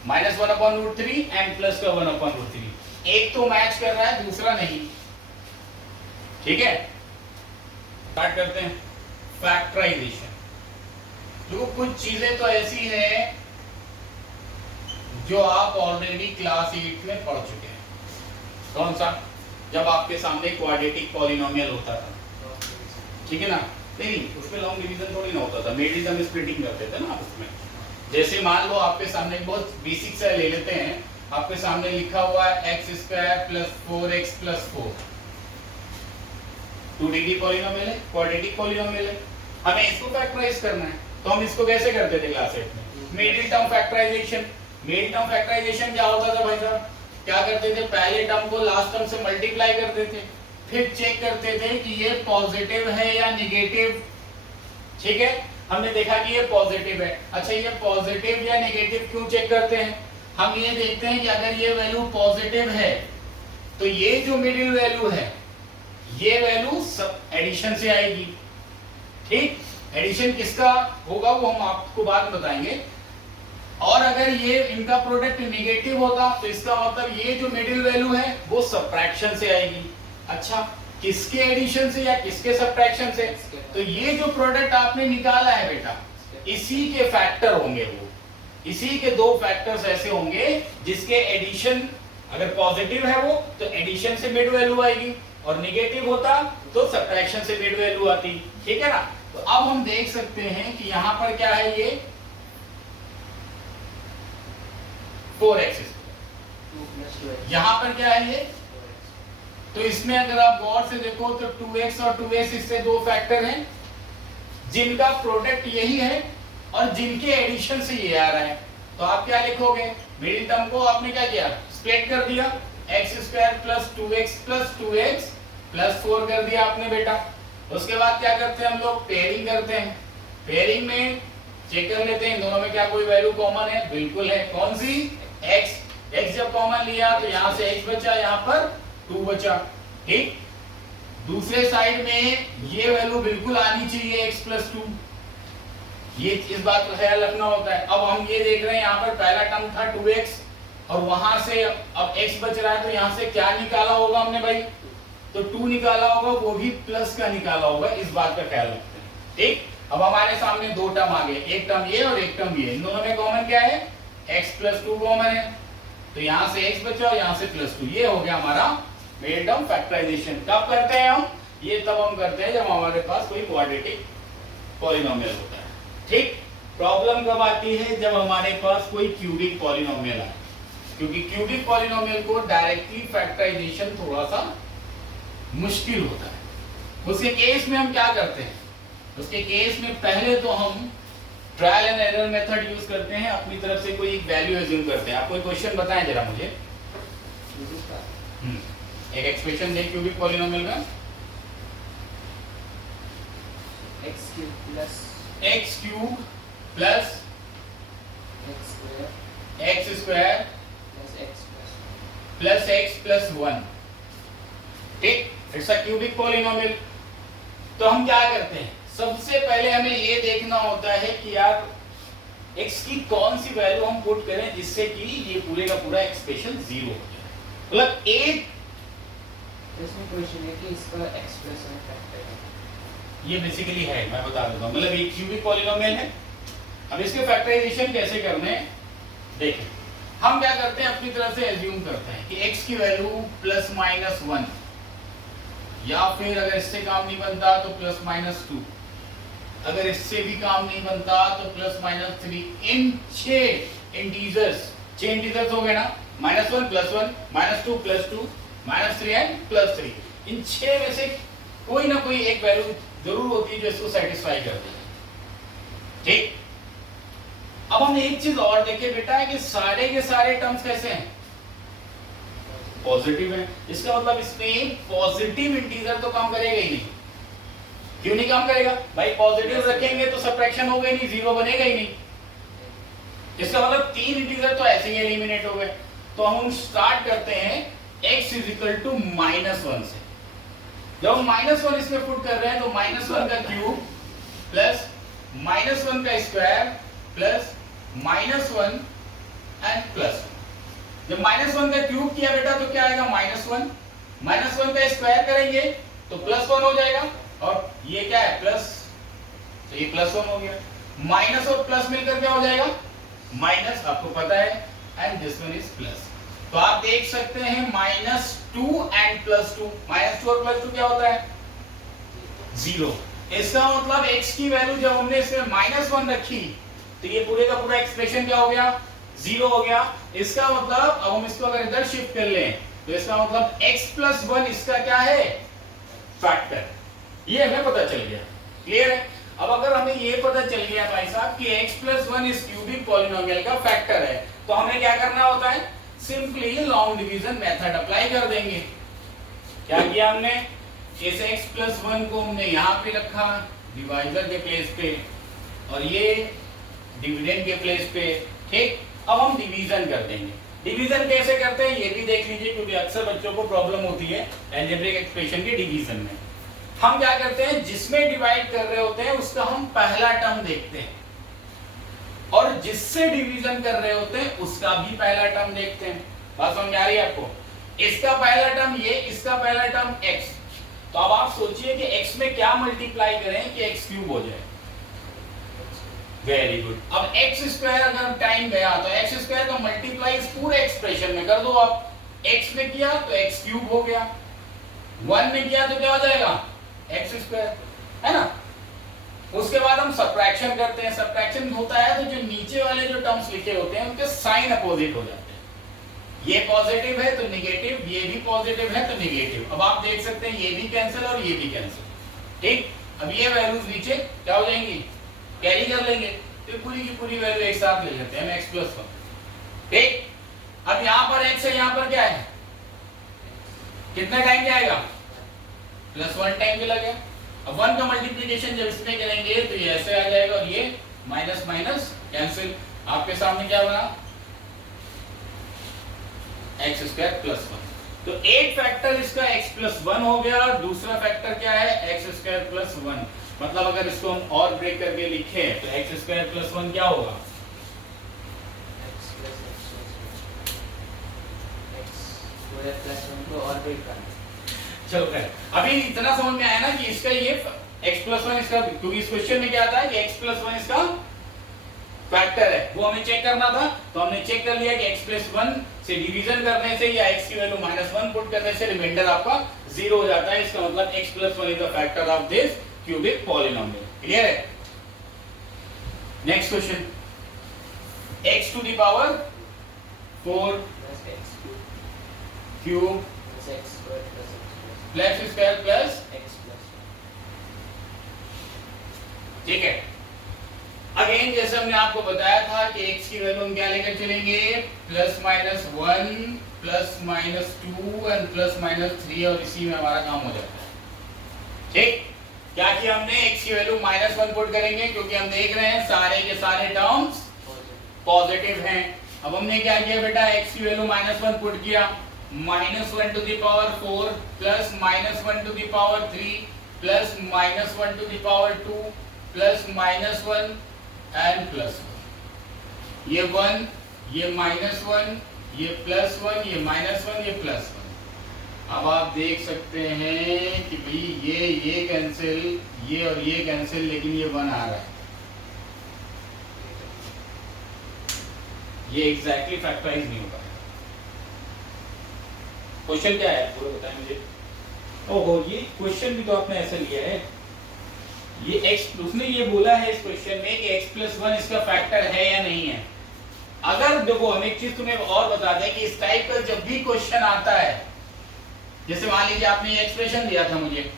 -1/√3 एंड प्लस का 1/√3। एक तो मैच कर रहा है, दूसरा नहीं, ठीक है। स्टार्ट करते हैं फैक्टराइजेशन। देखो कुछ चीजें तो ऐसी हैं जो आप ऑलरेडी क्लास 8 में पढ़ चुके हैं। कौन सा, जब आपके सामने क्वाड्रेटिक पॉलिनोमियल होता था, ठीक है ना। नहीं, उसमें लॉन्ग डिवीजन थोड़ी ना होता था, मेडिज्म स्प्लिटिंग करते थे ना उसमें। जैसे मान लो आपके सामने बहुत बेसिक सा ले लेते हैं, आपके सामने लिखा हुआ है x² + 4x + 4, 2 डिग्री पॉलिनोमियल है, क्वाड्रेटिक पॉलिनोमियल है। हमें इसको फैक्टराइज करना है, तो हम इसको कैसे करते थे क्लास 8 में, middle term factorisation. Middle term factorisation क्या होता था भाई साहब, क्या करते थे, पहले टर्म को लास्ट टर्म से मल्टीप्लाई करते थे, फिर चेक करते थे कि ये पॉजिटिव है या नेगेटिव, ठीक है। हमने देखा कि ये पॉजिटिव है। अच्छा, ये पॉजिटिव या नेगेटिव क्यों चेक करते हैं, हम ये देखते हैं कि अगर ये वैल्यू पॉजिटिव है तो ये जो मिडिल वैल्यू है ये वैल्यू सब एडिशन से आएगी, ठीक। एडिशन किसका होगा वो हम आपको बाद में बताएंगे। और अगर ये इनका प्रोडक्ट नेगेटिव होता तो इसका मतलब ये जो मिडिल वैल्यू है वो सब्ट्रैक्शन से आएगी। अच्छा, किसके एडिशन से या किसके सब्ट्रैक्शन से, तो ये जो प्रोडक्ट आपने निकाला है बेटा इसी के फैक्टर होंगे, वो इसी के दो फैक्टर्स ऐसे होंगे जिसके एडिशन अगर पॉजिटिव है वो तो एडिशन से मिड वैल्यू आएगी, और नेगेटिव होता तो सब्ट्रैक्शन से मिड वैल्यू आती। ठीक है ना। तो अब हम देख सकते हैं कि यहां पर क्या है, ये 4x, यहां पर क्या है ये, तो इसमें अगर आप गौर से देखो तो 2x और 2s इससे दो फैक्टर हैं जिनका प्रोडक्ट यही है और जिनके एडिशन से ये आ रहा है। तो आप क्या लिखोगे, मिडिल टर्म को आपने क्या किया, स्प्लिट कर दिया, x² plus 2x plus 2x plus 4 कर दिया आपने बेटा। उसके बाद क्या करते हैं हम लोग, पेयरिंग करते हैं। पेयरिंग में चेक कर लेते हैं इन दोनों में क्या कोई वैल्यू कॉमन है, बिल्कुल है, कौन सी, x। x जब कॉमन लिया तो यहां से x बचा, यहां पर 2 बचा। ठीक, दूसरे साइड में ये वैल्यू बिल्कुल आनी चाहिए x प्लस 2, ये इस बात का ख्याल रखना होता है। अब हम ये देख रहे हैं यहाँ पर पहला टर्म था 2x और वहां से अब x बच रहा है, तो यहाँ से क्या निकाला होगा हमने भाई, तो 2 निकाला होगा, वो भी प्लस का निकाला होगा, इस बात का ख्याल रखते हैं। ठीक, अब हमारे सामने दो टर्म आ गए, एक टर्म ये और एक टर्म ये, इन दोनों में कॉमन क्या है, x प्लस 2 कॉमन है, तो यहाँ से x बचा और यहाँ से प्लस 2, ये हो गया हमारा मिडिल टर्म फैक्टराइजेशन। कब करते हैं हम ये, तब हम करते हैं जब हमारे पास कोई क्वाड्रेटिक पॉलिनोमियल होता है। ठीक, प्रॉब्लम कब आती है, जब हमारे पास कोई क्यूबिक पॉलिनोमियल आए, क्योंकि क्यूबिक पॉलिनोमियल को डायरेक्टली फैक्टराइजेशन थोड़ा सा मुश्किल होता है। उसके केस में हम क्या करते हैं, उसके केस में पहले तो हम trial and error method use करते हैं, अपनी तरफ से कोई एक वैल्यू एज्यूम करते हैं। आप कोई क्वेश्चन बताएं जरा मुझे, एक एक्सप्रेशन दे क्यूबिक पॉलिनोमियल का, x cube plus x cube plus x square plus x plus 1। ठीक, इट्स अ क्यूबिक पॉलिनोमियल। तो हम क्या करते हैं, सबसे पहले हमें ये देखना होता है कि यार x की कौन सी वैल्यू हम पुट करें जिससे कि ये पूरे का पूरा एक्सप्रेशन 0 हो जाए। मतलब एक इसमें क्वेश्चन है कि इसका एक्सप्रेशन फैक्टर है, ये बेसिकली है, मैं बता देता हूं, मतलब एक क्यूबिक पॉलिनोमियल है। अब इसके फैक्टराइजेशन कैसे करने हैं देखें। हम क्या करते हैं, अपनी तरफ से एज्यूम करते हैं कि x की वैल्यू प्लस माइनस 1, या फिर अगर इससे काम नहीं बनता तो प्लस माइनस 2, अगर इससे भी काम नहीं बनता तो प्लस माइनस 3। इन 6 इंटीजर्स, 6 इंटीजर्स हो गए ना, -1 प्लस 1, -2 प्लस 2, -3 एंड प्लस 3, इन 6 में से कोई ना कोई एक वैल्यू जरूर होती है जो इसको सेटिस्फाई कर दे। ठीक, अब हम एक चीज और देखें बेटा है कि सारे के सारे टर्म्स कैसे हैं, पॉजिटिव है। इसका मतलब इसमें पॉजिटिव इंटीजर तो काम करेगा ही नहीं। क्यों नहीं काम करेगा भाई, पॉजिटिव रखेंगे तो सबट्रैक्शन होगा ही नहीं, 0 बनेगा ही नहीं। इसका मतलब 3 इंटीजर तो ऐसे ही एलिमिनेट हो गए। तो हम स्टार्ट करते हैं x = -1 से। जब हम -1 इसमें पुट कर रहे हैं तो -1 का क्यूब प्लस -1 का स्क्वायर प्लस -1 एंड प्लस 1। जब -1 का क्यूब किया बेटा तो क्या आएगा, -1, -1 का स्क्वायर करेंगे तो +1 हो जाएगा, और ये क्या है प्लस, तो ये +1 हो गया। माइनस और प्लस मिलकर क्या हो जाएगा, माइनस, आपको पता है, and this one is plus. तो आप देख सकते हैं -2 एंड +2, -2 और +2 क्या होता है, 0। इसका मतलब x की वैल्यू जब हमने इसमें -1 रखी तो ये पूरे का पूरा एक्सप्रेशन क्या हो गया, 0 हो गया। इसका मतलब अब हम इसको अगर इधर शिफ्ट कर लें तो इसका मतलब x + 1 इसका क्या है, फैक्टर। ये हमें पता चल गया, क्लियर है। अब अगर हमें ये पता चल गया भाई साहब कि x + 1 इस क्यूबिक पॉलिनोमियल का फैक्टर है, तो हमें क्या करना होता है, simply long division method apply कर देंगे। क्या किया हमने, इस x + 1 को हमने यहाँ पे रखा डिवाइजर के प्लेस पे, और ये डिविडेंड के प्लेस पे। ठीक, अब हम डिवीजन कर देंगे। डिवीजन कैसे करते हैं ये भी देख लीजिए, क्योंकि अक्सर बच्चों को प्रॉब्लम होती है अलजेब्रिक एक्सप्रेशन के डिवीजन में। हम क्या करते हैं, जिसमें डिवाइड कर रहे होते हैं उसका हम पहला टर्म देखते हैं, और जिससे डिवीजन कर रहे होते हैं उसका भी पहला टर्म देखते हैं। बात समझ आ रही है आपको, इसका पहला टर्म ये, इसका पहला टर्म x। तो अब आप सोचिए कि x में क्या मल्टीप्लाई करें कि x³ हो जाए, वेरी गुड। अब एक्स स्क्वायर अगर टाइम गया तो एक्स स्क्वायर का मल्टीप्लाई इस पूरे एक्सप्रेशन में कर दो आप। एक्स में किया तो एक्स क्यूब हो गया, 1 में किया तो क्या हो जाएगा एक्स स्क्वायर, है ना। उसके बाद हम सब्ट्रैक्शन करते हैं। सब्ट्रैक्शन होता है तो जो नीचे वाले जो टर्म्स लिखे होते हैं उनके साइन अपोजिट हो जाते हैं। ये पॉजिटिव है तो नेगेटिव, ये भी पॉजिटिव है तो नेगेटिव। अब आप देख सकते हैं ये भी कैंसिल और ये भी कैंसिल, ठीक। अब ये वैल्यूज नीचे क्या हो जाएंगी, कैरी कर लेंगे, तो पूरी की पूरी वैल्यू एक साथ ले लेते हैं हम x + 1, ठीक। अब यहां पर x है, यहां पर क्या है, कितना टाइम जाएगा, +1 टाइम चला गया। अब 1 का मल्टीप्लिकेशन जब इसमें करेंगे तो ये ऐसे आ जाएगा और ये माइनस माइनस कैंसिल। आपके सामने क्या बना, x² + 1। तो एक फैक्टर इसका x + 1 हो गया और दूसरा फैक्टर क्या है x² + 1। मतलब अगर इसको हम और ब्रेक करके लिखें तो x² + 1 क्या होगा, चलो खैर अभी इतना समझ में आया ना कि इसका ये x + 1 इसका, क्योंकि इस क्वेश्चन में क्या आता है कि x + 1 इसका फैक्टर है, वो हमें चेक करना था। तो हमने चेक कर लिया कि x + 1 से डिवीजन करने से या x की वैल्यू -1 पुट करने से रिमाइंडर आपका 0 हो जाता है। इसका मतलब x + 1 is the factor of this cubic polynomial. Clear है। Next question, x to the power 4 cube plus square plus, ठीक है। अगेन जैसे हमने आपको बताया था कि x की वैल्यू हम क्या लेकर चलेंगे, ±1 ±2 एंड +-3, और इसी में हमारा काम हो जाता है, ठीक। क्या कि हमने x की वैल्यू -1 पुट करेंगे क्योंकि हम देख रहे हैं सारे के सारे टर्म्स पॉजिटिव हैं। अब हमने क्या किया बेटा, x की वैल्यू -1 पुट किया, -1 to the power 4 plus -1 to the power 3 plus -1 to the power 2 plus -1 and +1। ये 1, ये -1, ये +1, ये -1, ये +1। अब आप देख सकते हैं कि भाई ये कैंसिल, ये और ये कैंसिल, लेकिन ये 1 आ रहा है। ये एग्जैक्टली फैक्टराइज नहीं होगा। क्वेश्चन क्या है पूरा बताएं मुझे। ओहो, ये क्वेश्चन भी तो आपने ऐसे लिया है। ये x, उसने ये बोला है इस क्वेश्चन में कि x + 1 इसका फैक्टर है या नहीं है। अगर देखो हम एक चीज तुम्हें और बता दें कि इस टाइप का जब भी क्वेश्चन आता है, जैसे मान लीजिए आपने ये एक्सप्रेशन दिया था मुझे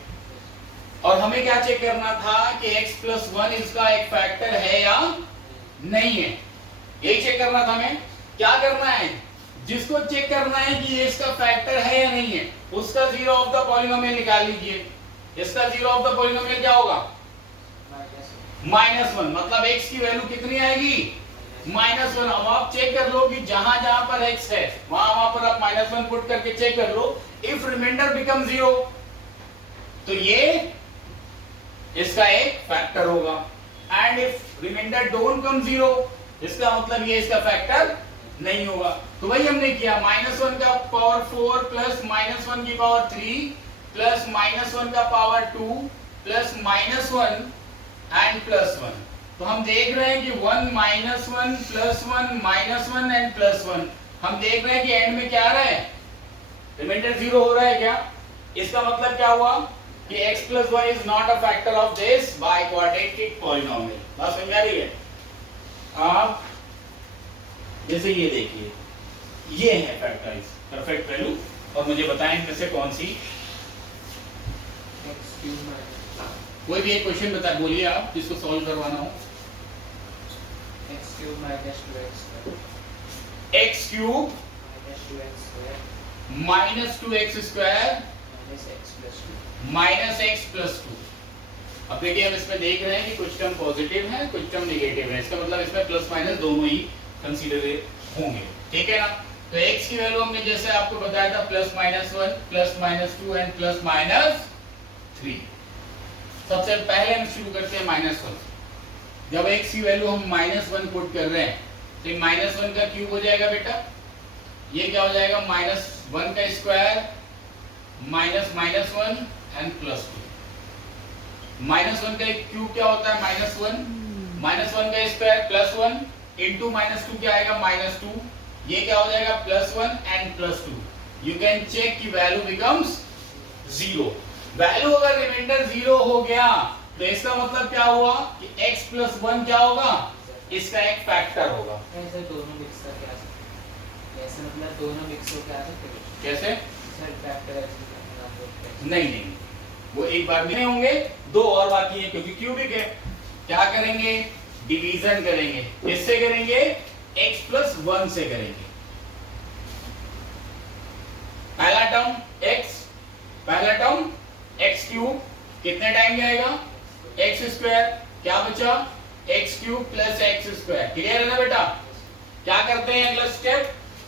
और हमें क्या चेक करना था कि x + 1 इसका एक फैक्टर है या नहीं है, यही चेक करना था हमें। क्या करना है, जिसको चेक करना है कि ये इसका फैक्टर है या नहीं है, उसका जीरो ऑफ द पॉलिनोमियल निकाल लीजिए। इसका जीरो ऑफ द पॉलिनोमियल क्या होगा, -1। मतलब x की वैल्यू कितनी आएगी, -1। अब आप चेक कर लो कि जहां जहां पर x है वहां पर आप -1 पुट करके चेक कर लो। इफ रिमाइंडर बिकम 0 तो ये इसका एक फैक्टर होगा, and if remainder don't come 0 इसका मतलब ये इसका फैक्टर नहीं होगा। तो वही हमने किया, -1 का पावर 4 प्लस -1 की पावर 3 प्लस -1 का पावर 2 प्लस -1 एंड +1। तो हम देख रहे हैं कि 1 -1 +1 -1 एंड +1। हम देख रहे हैं कि एंड में क्या आ रहा है, रिमाइंडर 0 हो रहा है क्या। इसका मतलब क्या हुआ कि x + 1 is not a factor of this by quadratic polynomial. बात समझ आ रही है। आप जैसे ये देखिए, ये है फैक्टराइज परफेक्ट वैल्यू, और मुझे बताएं इनमें से कौन सी। कोई भी एक क्वेश्चन बता, बोलिए आप जिसको सॉल्व करवाना हो। x³ - 2x² x³ -2x² -x + 2। अब देखिए हम इसमें देख रहे हैं कि कुछ टर्म पॉजिटिव है, कुछ टर्म नेगेटिव है। इसका मतलब इसमें प्लस माइनस दोनों ही कंसीडर होंगे, ठीक है ना। तो x की वैल्यू हमने जैसे आपको बताया था +-1 +-2 एंड +-3। सबसे पहले हम शुरू करते हैं -1। जब x की वैल्यू हम -1 पुट कर रहे हैं तो -1 का क्यूब हो जाएगा बेटा, ये क्या हो जाएगा, -1 का स्क्वायर -1 एंड +2। -1 का क्यूब क्या होता है, -1 -1 का स्क्वायर +1 इंटू -2 क्या आएगा -2, ये क्या हो जाएगा +1 एंड +2। यू कैन चेक कि वैल्यू बिकम्स 0। वैल्यू अगर रिमाइंडर 0 हो गया तो इसका मतलब क्या हुआ कि x + 1 क्या होगा, इसका एक फैक्टर होगा। ऐसे दोनों मिक्स करके आ सकते हैं, ऐसे मतलब दोनों मिक्स होकर आ सकते हैं। कैसे? सर फैक्टर ऐसे करना आप लोग कैसे? नहीं, वो एक बार में नहीं होंगे, दो और बाकी है क्योंकि क्यूबिक है। क्या करेंगे, डिवीजन करेंगे। किससे करेंगे, x + 1 से करेंगे। पहला टर्म x, पहला टर्म x³ कितने टाइम जाएगा, x², क्या बचा x³ + x²। क्लियर है ना बेटा? क्या करते हैं अगला स्टेप,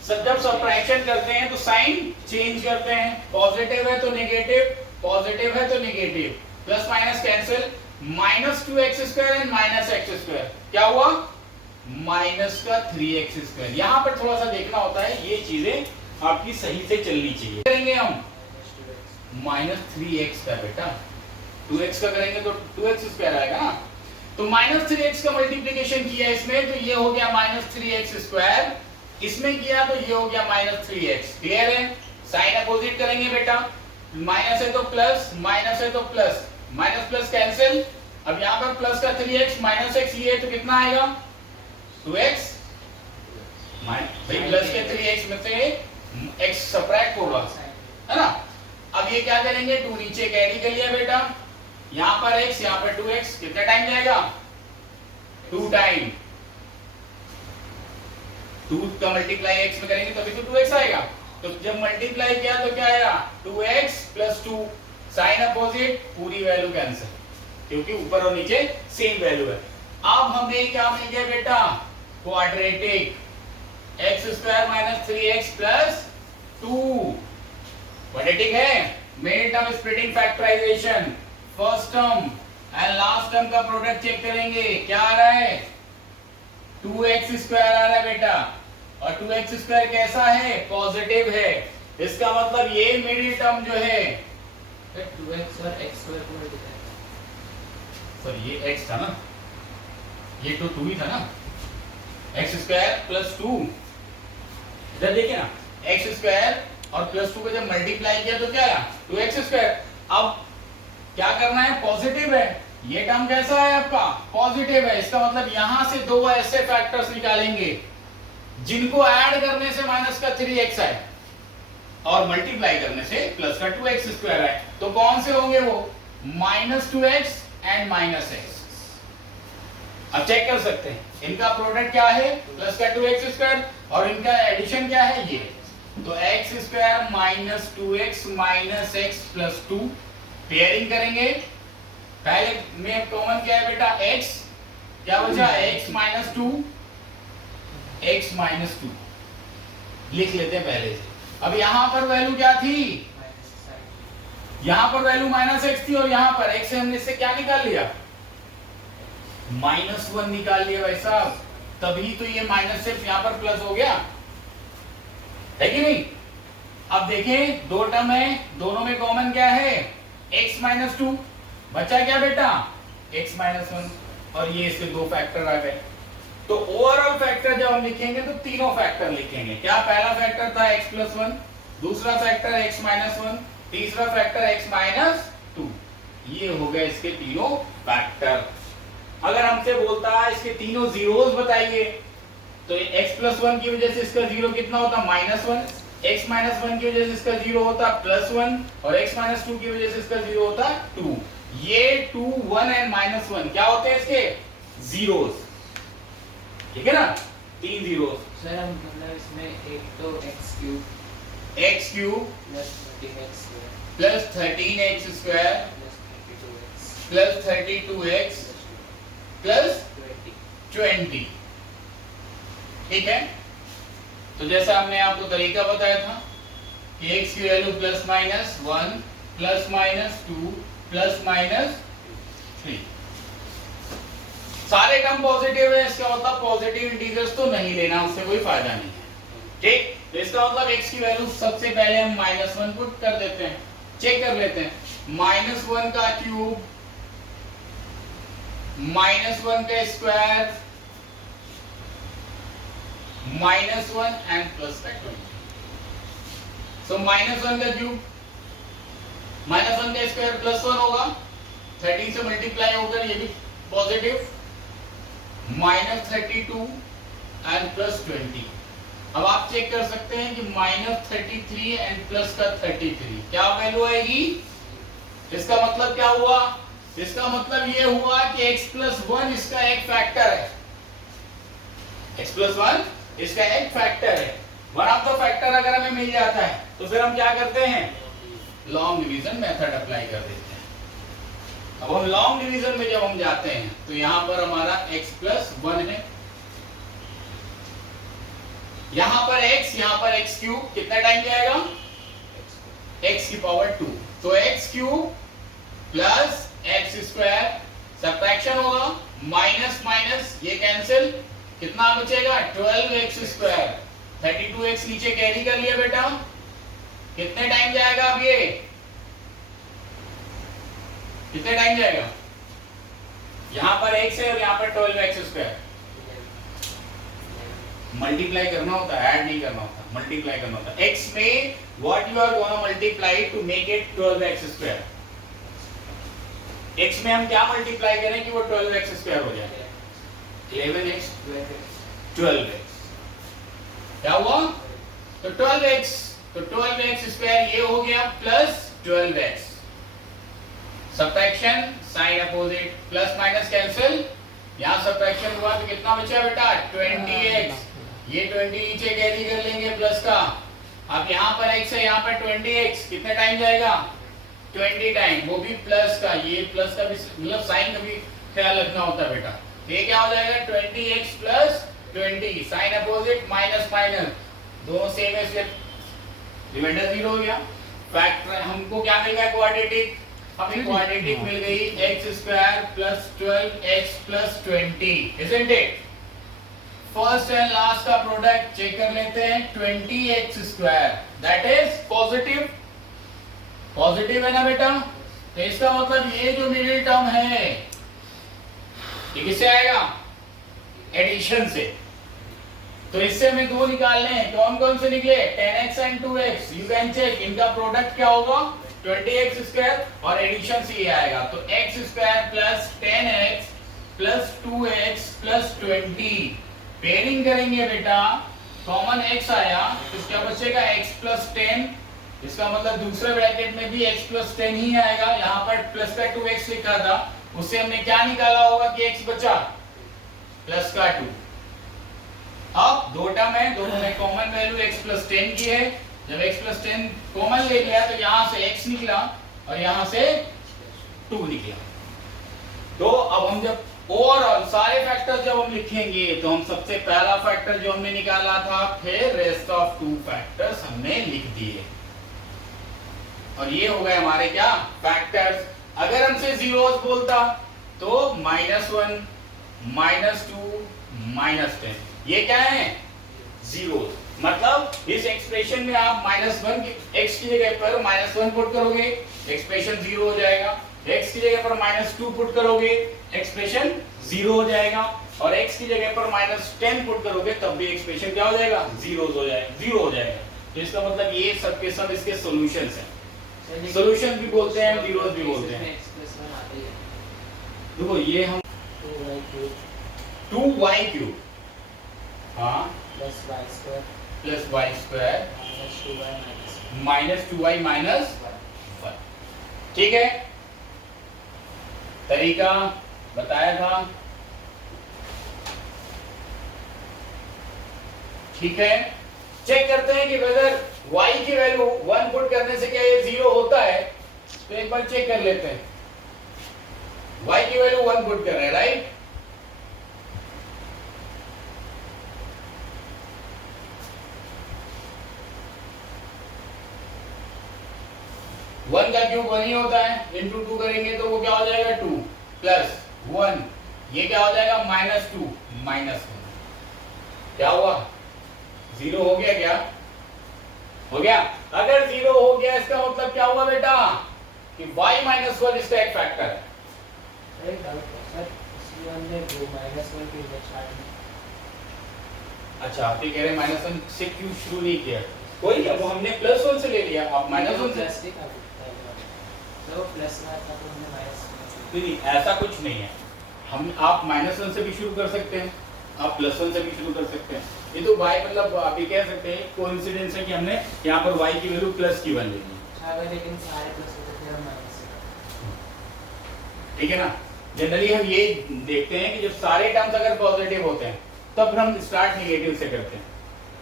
जब सब्ट्रैक्शन करते हैं तो साइन चेंज करते हैं, पॉजिटिव है तो नेगेटिव, पॉजिटिव है तो negative, plus minus cancel, -2x² and -x², क्या हुआ -3x²। यहां पर थोड़ा सा देखना होता है, ये चीजें आपकी सही से चलनी चाहिए। करेंगे हम -3x का बेटा, 2x का करेंगे तो 2x² आएगा ना, तो -3x का मल्टीप्लिकेशन किया इसमें तो ये हो गया -3x², इसमें किया तो ये हो गया -3x। क्लियर है? साइन अपोजिट करेंगे बेटा, माइनस है तो प्लस, माइनस है तो प्लस, माइनस प्लस कैंसिल। अब यहां पर प्लस का 3x -x ये तो कितना आएगा 2x, भाई प्लस के 3x में से x सब्ट्रैक्ट होगा, है ना। अब ये क्या करेंगे, 2 नीचे कैरी कर लिया बेटा, यहां पर x यहां पर 2x, कितना टाइम जाएगा 2 टाइम, 2 का मल्टीप्लाई x में करेंगे तभी तो 2x आएगा। तो जब मल्टीप्लाई किया तो क्या आया 2x + 2, साइन अपोजिट, पूरी वैल्यू कैंसिल क्योंकि ऊपर और नीचे सेम वैल्यू है। अब हमें क्या मिल गया बेटा, क्वाड्रेटिक, x² - 3x + 2 क्वाड्रेटिक है। Main term splitting factorisation, first term and last term का प्रोडक्ट चेक करेंगे, क्या आ रहा है 2x² आ रहा है बेटा, और 2x² कैसा है, पॉजिटिव है। इसका मतलब ये मिडिल टर्म जो है 2x और x² को मल्टीप्लाई, सर ये x था ना, ये तो 2 ही था ना, x² + 2, इधर देखिए ना, x² और +2 को जब मल्टीप्लाई किया तो क्या आया 2x²। अब क्या करना है, पॉजिटिव है, ये टर्म कैसा है आपका, पॉजिटिव है। इसका मतलब यहां से दो ऐसे फैक्टर्स निकालेंगे जिनको ऐड करने से माइनस का 3x आए और मल्टीप्लाई करने से प्लस का 2x² आए। तो कौन से होंगे वो, -2x एंड -x। अब चेक कर सकते हैं इनका प्रोडक्ट क्या है, प्लस का 2x² और इनका एडिशन क्या है ये, तो x² - 2x - x + 2 पेयरिंग करेंगे। पहले में कॉमन क्या है बेटा, x, क्या बचा x - 2, x - 2 लिख लेते हैं पहले से। अब यहां पर वैल्यू क्या थी, यहां पर वैल्यू -x थी और यहां पर x से हमने इससे क्या निकाल लिया, -1 निकाल लिया भाई साहब, तभी तो ये माइनस से यहां पर प्लस हो गया, है कि नहीं। अब देखें दो टर्म है, दोनों में कॉमन क्या है, x - 2, बचा क्या बेटा x - 1, और ये इसके दो फैक्टर आ गए। तो ओवरऑल फैक्टर जब हम लिखेंगे तो तीनों फैक्टर लिखेंगे। क्या पहला फैक्टर था x + 1, दूसरा फैक्टर x - 1, तीसरा फैक्टर x - 2। ये हो गए इसके तीनों फैक्टर। अगर हमसे बोलता है इसके तीनों जीरोस बताइए, तो x + 1 की वजह से इसका जीरो कितना होता -1, x - 1 की वजह से इसका जीरो होता +1, और x - 2 की वजह से इसका जीरो होता 2। ये 2, 1 एंड -1 क्या होते हैं इसके जीरोस, ठीक है ना, 3 जीरोस। सर हम मतलब इसमें एक तो x³ x³ + 13x² + 32x + 20, ठीक है। तो जैसा हमने आपको तरीका बताया था कि x की वैल्यू ±1 ±2 ±3, सारे टर्म पॉजिटिव है, इसका मतलब पॉजिटिव इंटीजर्स तो नहीं लेना, उससे कोई फायदा नहीं है, ठीक। तो इसका मतलब x की वैल्यू सबसे पहले हम -1 पुट कर देते हैं, चेक कर लेते हैं। -1 का क्यूब -1 का स्क्वायर -1 एंड प्लस का 20। सो -1 का क्यूब -1 का स्क्वायर +1 होगा, 13 से मल्टीप्लाई होकर ये भी पॉजिटिव, -32 एंड +20। अब आप चेक कर सकते हैं कि -33 एंड प्लस का 33 क्या वैल्यू आएगी। इसका मतलब क्या हुआ, इसका मतलब ये हुआ कि x+1 इसका एक फैक्टर है, x+1 इसका एक फैक्टर है। वन ऑफ द फैक्टर अगर हमें मिल जाता है तो फिर हम क्या करते हैं, लॉन्ग डिवीजन मेथड अप्लाई कर देते हैं। अब हम लॉन्ग डिवीजन में जब हम जाते हैं तो यहां पर हमारा x+1 है, यहां पर x, यहां पर x क्यूब, कितना टाइम जाएगा, x की पावर 2, तो x cube plus x square, subtraction होगा, माइनस माइनस ये कैंसिल, कितना बचेगा 12x स्क्वायर, 32x नीचे कैरी कर लिया बेटा, कितने टाइम जाएगा अब ये, कितने टाइम जाएगा, यहां पर x है और यहां पर 12x स्क्वायर, मल्टीप्लाई करना होता है, ऐड नहीं करना होता, मल्टीप्लाई करना होता है। x में what you are gonna multiply to make it 12x square, x में हम क्या मल्टीप्लाई करें कि वो 12x स्क्वायर हो जाए, 11x 12x, क्या हुआ, तो 12x, तो 12x स्क्वायर ये हो गया plus 12x, subtraction sign opposite, plus minus cancel, यहां सब्ट्रैक्शन हुआ तो कितना बचा बेटा 20x, ये 20 नीचे कैरी कर लेंगे प्लस का, अब यहाँ पर x है, यहाँ पर 20x, कितने टाइम जाएगा 20 टाइम, वो भी प्लस का, ये प्लस का भी मतलब साइन का भी ख्याल रखना होता है बेटा, ये क्या हो जाएगा 20x plus 20, sign opposite minus minus दोनों सेम है, इसलिए रिमाइंडर 0 हो गया। फैक्टर हमको क्या मिल गया, क्वाड्रेटिक, हमें क्वाड्रेटिक मिल गई x square plus 12x plus 20, isn't it. First and last का प्रोडक्ट चेक कर लेते हैं, 20x square that is positive, positive है ना बेटा, तो इसका मतलब ये जो मिडिल टर्म है ये किससे आएगा, एडिशन से, तो इससे हमें दो निकालने हैं, कौन कौन से निकले 10x and 2x, you can check इनका प्रोडक्ट क्या होगा 20x स्क्वायर और एडिशन से ये आएगा, तो x square plus 10x plus 2x plus 20, pairing करेंगे बेटा, कॉमन x आया तो क्या बचेगा x प्लस 10, इसका मतलब दूसरे ब्रैकेट में भी x प्लस 10 ही आएगा, यहाँ पर प्लस का 2x लिखा था, उससे हमने क्या निकाला होगा कि x बचा प्लस का 2। अब दो टर्म है, दोनों में कॉमन वैल्यू x प्लस 10 की है, जब x प्लस 10 कॉमन ले लिया तो यहाँ से x निकला और यहाँ से 2 निकला। तो अब हम जब ओवरऑल सारे फैक्टर जब हम लिखेंगे तो हम सबसे पहला फैक्टर जो हमने निकाला था, फिर रेस्ट ऑफ 2 फैक्टर्स हमने लिख दिए और ये हो गए हमारे क्या फैक्टर्स। अगर हमसे जीरोस बोलता तो -1 -2 -10, ये क्या है जीरोस, मतलब इस एक्सप्रेशन में आप -1 x की जगह पर -1 पुट करोगे एक्सप्रेशन 0 हो जाएगा, x की जगह पर -2 पुट करोगे एक्सप्रेशन 0 हो जाएगा और x की जगह पर -10 पुट करोगे तब भी एक्सप्रेशन क्या हो जाएगा 0 हो जाएगा। तो इसका मतलब ये सब के सब इसके सॉल्यूशंस हैं, सॉल्यूशन भी बोलते हैं जीरोस भी बोलते हैं। देखो ये हम 2y क्यूब हाँ plus y square -2y minus 1, ठीक है, तरीका बताया था, ठीक है। चेक करते हैं कि वेदर y की वैल्यू 1 पुट करने से क्या ये 0 होता है, तो एक बार चेक कर लेते हैं। y की वैल्यू 1 पुट कर रहे हैं, राइट, वन का क्यूब 1 ही होता है, इंटू 2 करेंगे तो वो क्या हो जाएगा 2 प्लस 1, ये क्या हो जाएगा -2 -1, क्या हुआ 0 हो गया, क्या हो गया। अगर 0 हो गया इसका मतलब क्या हुआ बेटा कि y -1 इसका एक फैक्टर है। इसलिए हमने वो -1 क्यों लिया चार्ट में। अच्छा आप ये कह रहे हैं -1 से क्यों शुरू नहीं किया, कोई नहीं, वो हमने +1 से ले लिया, आप -1 से प्लस लिखा तो प्लस में था तो हमने -1 नहीं, ऐसा कुछ नहीं है। हम आप -1 से भी शुरू कर सकते हैं, आप +1 से भी शुरू कर सकते हैं। ये तो y मतलब आप ये कह सकते हैं कोइंसिडेंस है कि हमने यहाँ पर y की वैल्यू +1 ले ली, अगर लेकिन सारे प्लस होते थे हम माइनस ठीक है ना। जनरली हम ये देखते हैं कि जब सारे टर्म्स अगर पॉजिटिव होते हैं तब हम स्टार्ट नेगेटिव से करते हैं,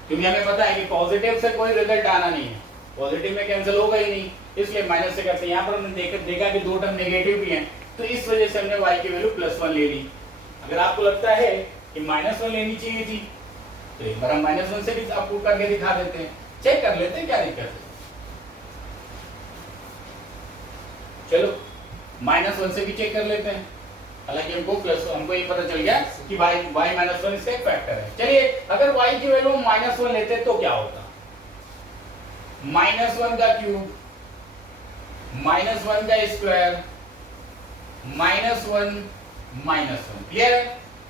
क्योंकि हमें पता है कि पॉजिटिव से कोई रिजल्ट आना नहीं है, पॉजिटिव में कैंसिल होगा ही नहीं, इसलिए माइनस से करते हैं। यहाँ पर हमने देखा कि दो टर्म नेगेटिव भी हैं, तो इस वजह से हमने y की वैल्यू +1 ले ली। अगर आपको लगता है कि -1 लेनी चाहिए थी तो एक बार हम -1 से भी आपको करके दिखा देते हैं, चेक कर लेते हैं, क्या दिक्कत है। चलो -1 से भी चेक कर लेते हैं, हालांकि हमको ये पता चल गया कि y -1 इसका एक फैक्टर है। चलिए अगर y की वैल्यू -1 लेते तो क्या होता, -1 का क्यूब, -1 का स्क्वायर, -1 क्लियर है।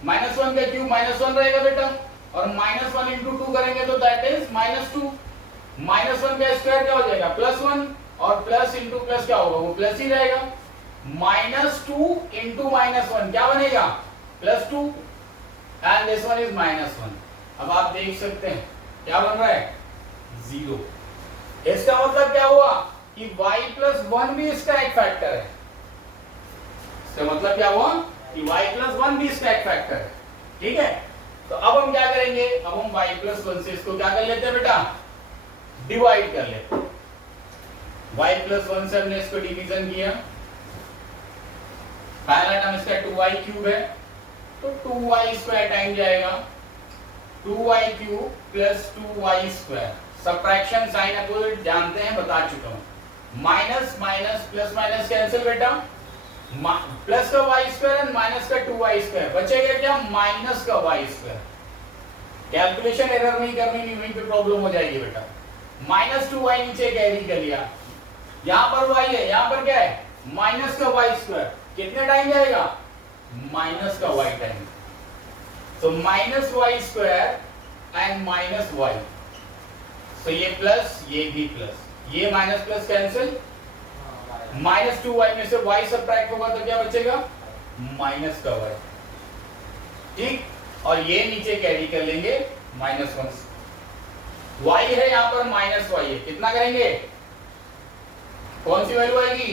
-1 का क्यूब -1 रहेगा बेटा, और -1 into 2 करेंगे तो दैट इज -2। -1 का स्क्वायर क्या हो जाएगा +1, और प्लस इंटू प्लस क्या होगा, वो प्लस ही रहेगा। -2 into -1 क्या बनेगा +2, एंड दिस वन इज -1। अब आप देख सकते हैं क्या बन रहा है 0। इसका मतलब क्या हुआ कि y + 1 भी इसका एक फैक्टर है। इसका मतलब क्या हुआ कि y + 1 भी इसका एक फैक्टर है, ठीक है। तो अब हम क्या करेंगे, अब हम y + 1 से इसको क्या कर लेते हैं बेटा, डिवाइड कर लेते हैं। y + 1 से हमने इसको डिवीजन किया, पहला टर्म इसका 2y³ है, तो 2y² टाइम जाएगा 2y³ + 2y²। Subtraction sign opposite जानते हैं, बता चुका हूं। Minus minus plus minus cancel बेटा, प्लस का y² और माइनस का 2y², बचेगा क्या माइनस का y²। कैलकुलेशन एरर नहीं करनी, नहीं वहीं पे प्रॉब्लम हो जाएगी बेटा। -2y नीचे कैरी कर लिया, यहां पर y है, यहां पर क्या है माइनस का y², कितने टाइम जाएगा माइनस का y टाइम, तो -y² एंड -y, तो ये प्लस ये भी प्लस, ये माइनस प्लस कैंसिल, -2y में से y सब्ट्रैक्ट होगा तो क्या बचेगा माइनस का y, ठीक। और ये नीचे कैरी कर लेंगे -1, y है यहाँ पर -y है, कितना करेंगे, कौन सी वैल्यू आएगी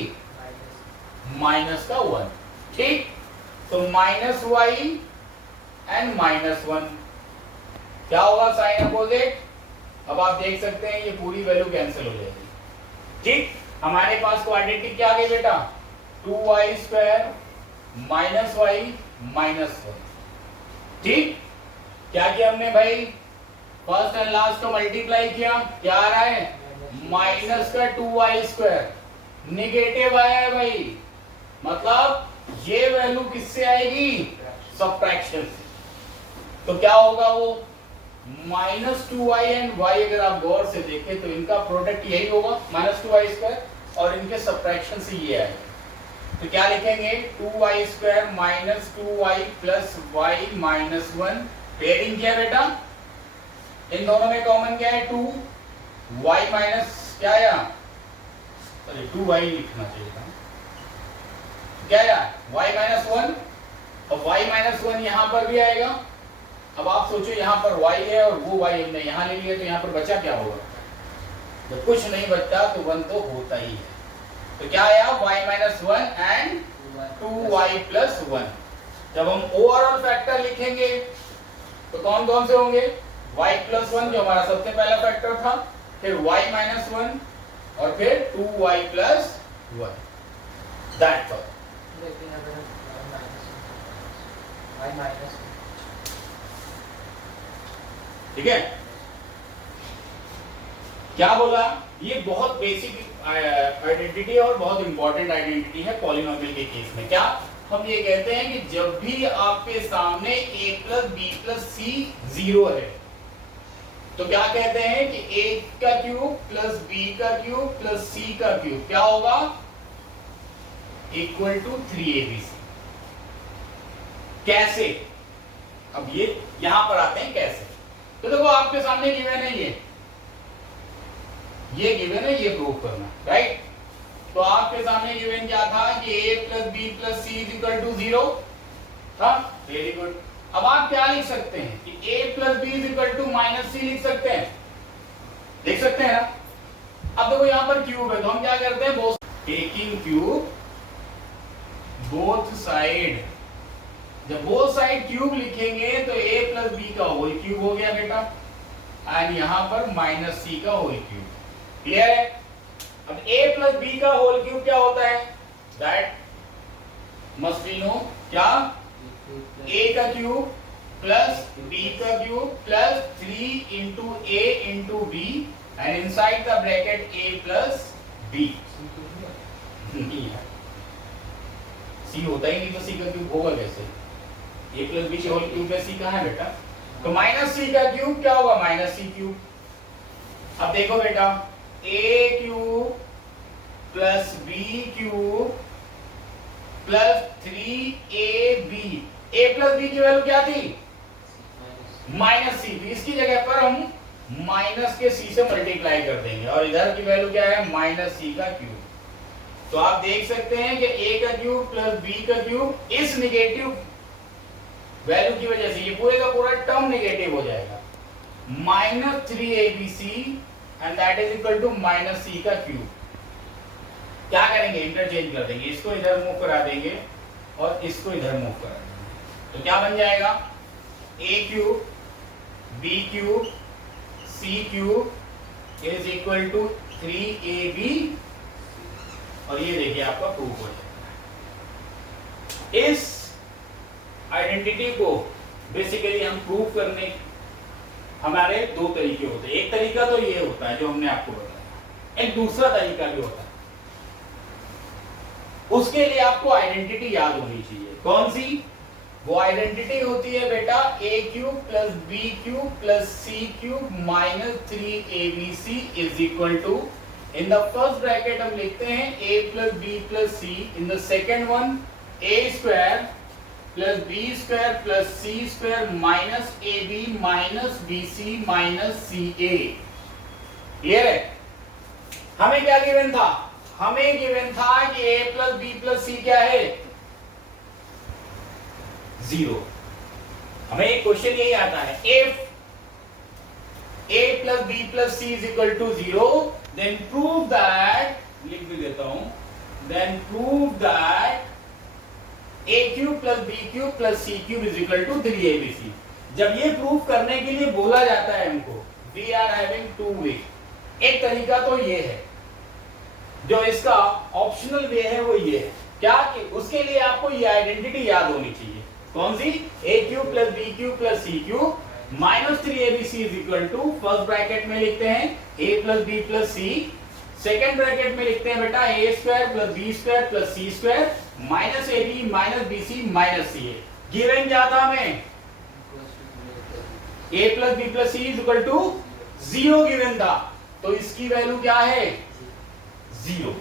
माइनस का 1, ठीक। तो -y एंड -1 क्या होगा साइन अपोजिट। अब आप देख सकते हैं ये पूरी वैल्यू कैंसिल हो जाएगी, ठीक। हमारे पास क्वाड्रेटिक क्या आ गई बेटा 2y² -y -1, ठीक। क्या किया हमने भाई, फर्स्ट एंड लास्ट को मल्टीप्लाई किया, क्या आ रहा है माइनस का 2y², निगेटिव आया है भाई, मतलब ये वैल्यू किससे आएगी सब्ट्रैक्शन से। तो क्या होगा वो -2y एंड y, अगर आप गौर से देखें तो इनका प्रोडक्ट यही होगा -2y², और इनके सब्ट्रैक्शन से ये आएगा। तो क्या लिखेंगे 2y² -2y + y -1, पेयरिंग किया बेटा, इन दोनों में कॉमन क्या है 2, y माइनस क्या आया, सॉरी 2y लिखना चाहिए था, क्या आया y -1, और y -1 यहां पर भी आएगा। अब आप सोचो यहाँ पर y है और वो y हमने यहाँ ले लिया, तो यहाँ पर बचा क्या होगा, जब कुछ नहीं बचता तो 1 तो होता ही है। तो क्या आया y -1 एंड 2y + 1। जब हम ओवरऑल फैक्टर लिखेंगे तो कौन कौन से होंगे, y + 1 जो हमारा सबसे पहला फैक्टर था, फिर y -1 और फिर 2y + 1, दैट्स ऑल। लेकिन अगर y -1, ठीक है, क्या बोला, ये बहुत बेसिक आइडेंटिटी और बहुत इंपॉर्टेंट आइडेंटिटी है पॉलिनोमियल के केस में। क्या हम ये कहते हैं कि जब भी आपके सामने a + b + c 0 है, तो क्या कहते हैं कि a का क्यूब + b का क्यूब + c का क्यूब क्या होगा = 3abc। कैसे? अब ये यहां पर आते हैं कैसे। तो देखो आपके सामने गिवन है ये गिवन है, ये प्रूव करना, राइट। तो आपके सामने गिवन क्या था कि a plus B plus C is equal to 0 था। Very good. अब आप क्या लिख सकते हैं कि a plus B is equal to minus C लिख सकते हैं, लिख सकते हैं ना। अब देखो यहां पर क्यूब है तो हम क्या करते हैं, both taking cube both side. जब बोथ साइड क्यूब लिखेंगे तो a प्लस बी का होल क्यूब हो गया बेटा, एंड यहां पर माइनस सी का होल क्यूब। क्लियर है? अब a प्लस बी का होल क्यूब क्या होता है, दैट मस्ट बी नो, क्या a का क्यूब प्लस b का cube plus 3 into a into b and inside the bracket a plus b। c होता ही नहीं तो c का क्यूब होगा कैसे? a प्लस b के होल क्यूब में c कहाँ है बेटा? तो माइनस c का क्यूब क्या होगा, माइनस c क्यूब। अब देखो बेटा a cube plus b cube plus 3ab, a plus b की वैल्यू क्या थी, माइनस सी। इसकी जगह पर हम माइनस के c से मल्टीप्लाई कर देंगे और इधर की वैल्यू क्या है, माइनस सी का क्यूब। तो आप देख सकते हैं कि a का क्यूब प्लस b का क्यूब इस नेगेटिव वैल्यू की वजह से ये पूरे का पूरा टर्म नेगेटिव हो जाएगा, minus 3abc and that is equal to minus C का क्यूब। क्या करेंगे, इंटरचेंज कर देंगे, इसको इधर मूव करा देंगे और इसको इधर मूव करा देंगे। तो क्या बन जाएगा, a cube b cube c cube is equal to 3ab और ये देखिए आपका प्रूफ हो जाएगा। इस आइडेंटिटी को बेसिकली हम प्रूव करने हमारे दो तरीके होते हैं। एक तरीका तो ये होता है जो हमने आपको बताया, एक दूसरा तरीका भी होता है। उसके लिए आपको आइडेंटिटी याद होनी चाहिए। कौन सी? वो आइडेंटिटी होती है बेटा a cube plus B cube plus C cube minus 3abc is equal to, in the first bracket हम लिखते हैं a plus B plus C, in the second one a square plus B square plus C square minus A B minus B C minus C A. Clear है? हमें क्या given था, हमें given था कि a plus B plus C क्या है, 0। हमें एक क्वेश्चन यही आता है, if a plus B plus C is equal to 0 then prove that, लिख भी देता हूं, then prove that a cube plus B cube plus C cube is equal to 3abc। जब ये प्रूव करने के लिए बोला जाता है हमको, we are having two way. एक तरीका तो ये है, जो इसका ऑप्शनल वे है वो ये है, क्या कि उसके लिए आपको ये आइडेंटिटी याद होनी चाहिए। कौन सी? a cube plus B cube plus C cube minus 3abc is equal to, first bracket में लिखते हैं a plus B plus C, second bracket में लिखते हैं बेटा a square plus B square plus C square minus A B minus B C minus C A. Given क्या था हमें, a plus B plus C is equal to 0 given था, तो इसकी वैल्यू क्या है, 0।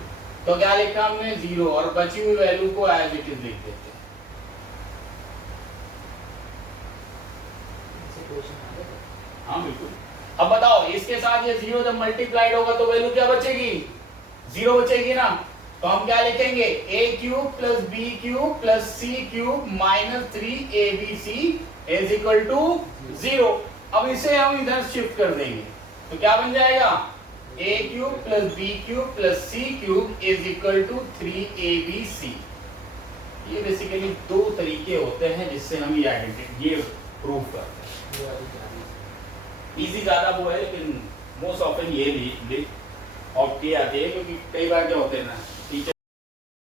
तो क्या लिखा हमने, 0, और बची हुई वैल्यू को एज इट इज लिख देते हैं। हाँ बिल्कुल। अब बताओ इसके साथ ये 0 जब मल्टीप्लाइड होगा तो वैल्यू क्या बचेगी, 0 बचेगी ना। तो हम क्या लिखेंगे, a cube plus B cube plus C cube minus 3abc is equal to 0। अब इसे हम इधर शिफ्ट कर देंगे तो क्या बन जाएगा, a cube plus B cube plus C cube is equal to 3abc। ये बेसिकली दो तरीके होते हैं जिससे हम ये आइडेंटिटी ये प्रूव करते हैं। इजी ज्यादा वो है, लेकिन मोस्ट ऑफन ये भी ऑप्ट किए आते हैं, क्योंकि कई बार क्या होते हैं ना,